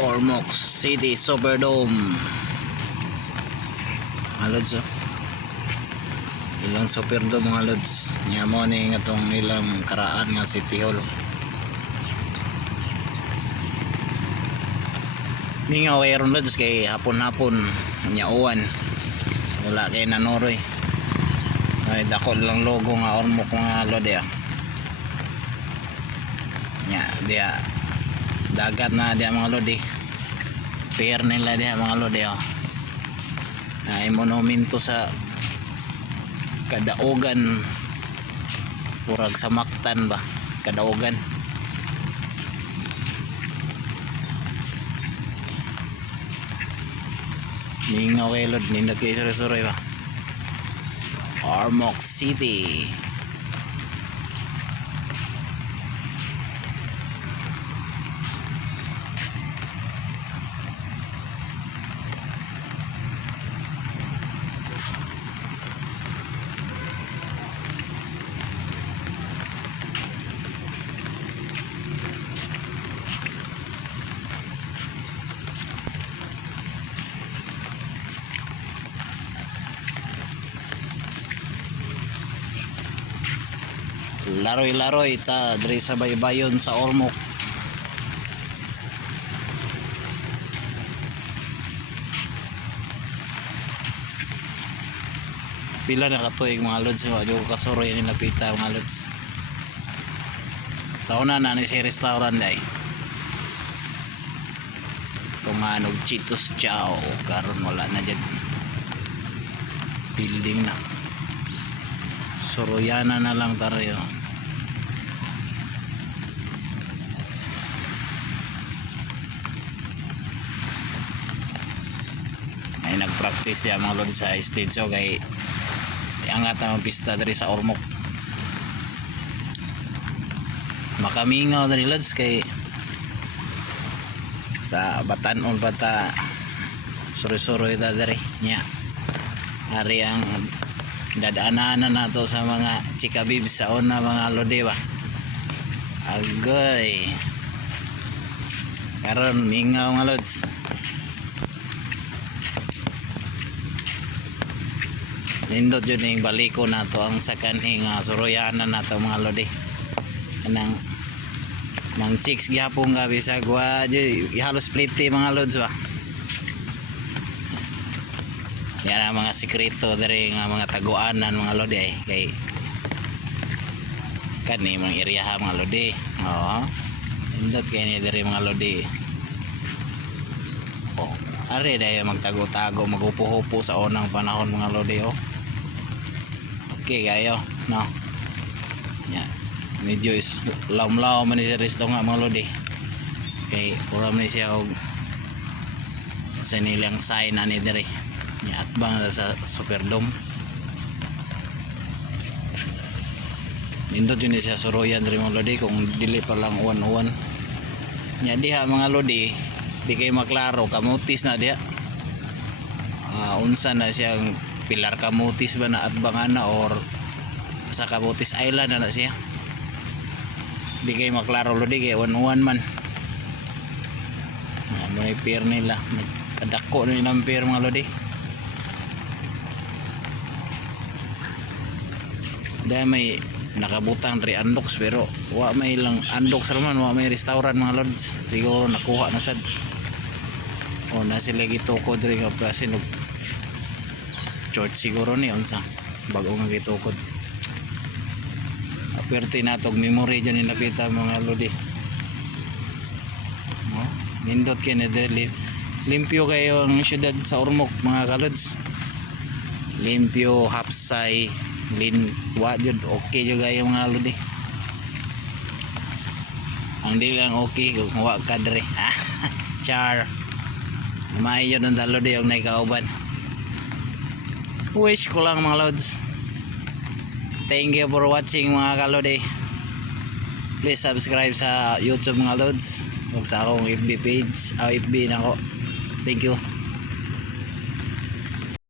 Ormoc City Superdome. Mga lods, oh. Ilang Superdome mga lods. Nya mo ni nga tong ilang karaan nga City Hall. Mingaw kay ron lods kay hapon-hapon nya uwan. Wala kay nanoroy. Ay dako lang logo nga Ormoc mga lodi, ah. Nya dia dagat na dia mga lodi. Pier nila dia mga lodi, oh. Ay monumento sa Kadaogan, purag sa Mactan ba, Kadaogan. Ningaw kay lod, nindot kay suroy-suroy ba. Ormoc City. Laroy-laroy ta diri sa baybayon sa Ormoc. Pila na katuig mga lods, wa jud kasuroy ni napita mga lods. Sa una na ni si restaurant day. Tumanog Chitos Chow, karon wala na jud. Building na. Soroyana na lang tayo. Ay nagpractice diya mga lord sa stage, so kay angat ang pista diri sa Ormoc. Makamingaw diri lods kay sa Batanon bata suroy-suroy ta diri nya. Ari ang dadaanan na to sa mga chika bibs sa una mga lodi ba. Agoy. Karon mingaw mga lods. Nindot yun yung baliko na to ang sakanhing suroyanan na to mga lodi. Anang mang chicks gihapon nga bisag wa halos pliti mga lods ba. Yan ang mga sikreto dari nga mga taguanan mga lodi ay kay kani mga area mga lodi. Oo. Nindot kay ni dari mga lodi. Oh, are dayo magtago-tago magupo-hupo sa unang panahon mga lodi, oh. Okay kayo, no. Yeah. Medyo is law-law man siya resto nga mga lodi. Kay pura man siya og sa nilang sign ani diri. Nya atbang sa Superdome. Nindot yun siya suroyan diri mga lodi kung dili pa lang uwan-uwan. Nya diha mga lodi, di kay maklaro kamutis na diha. Unsa na siyang pilar kamutis ba na atbangan na or sa Kamutis Island na siya. Di kay maklaro lodi kay uwan-uwan man. May pier nila, kadako na nilang pier mga lodi. Dahil may nakabutang ri andoks pero wa may lang andoks raman, wa may restaurant mga lods. Siguro nakuha na sad. O na sila gitukod ri nga kasi church siguro ni unsa bago nga gitukod. Aperte natog memory dyan ni napita mga lodi. No? Nindot kay na diri limpyo kayo ang syudad sa Ormoc mga kalods. Limpyo, hapsay, wa jud okay jud kayo mga lodi. Ang dili lang okay kung wa ka diri. Char. Maayo ng lodi og nay kauban. Wish ko lang mga lods. Thank you for watching mga kalodi. Please subscribe sa YouTube mga lods. Huwag sa akong FB page, FB na ko. Thank you.